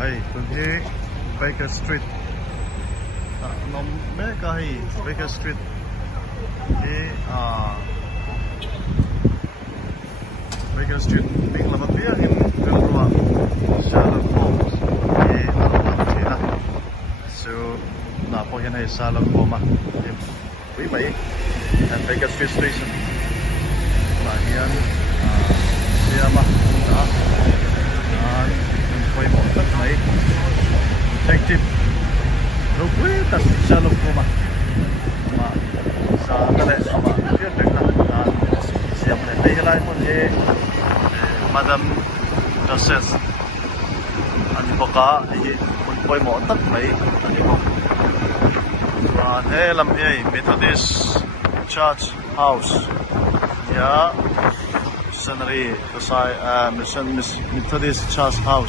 hey, today Baker Street. Nom mega hey Baker Street. Baker Street. Ting lama pia in Vilrua. Sherlock Holmes. So na po yan ay Sherlock Holmes. Quý Mỹ and Baker Street Station. Bagian siapa dah dan poin motor naik detective rupui tas Sherlock Holmes ma sa kale ama dia dekat dan siapa ni helai pun Madam Tussauds ani boka poin motor naik ani ko dan lam Methodist Church House ya Missionary Methodist Church House.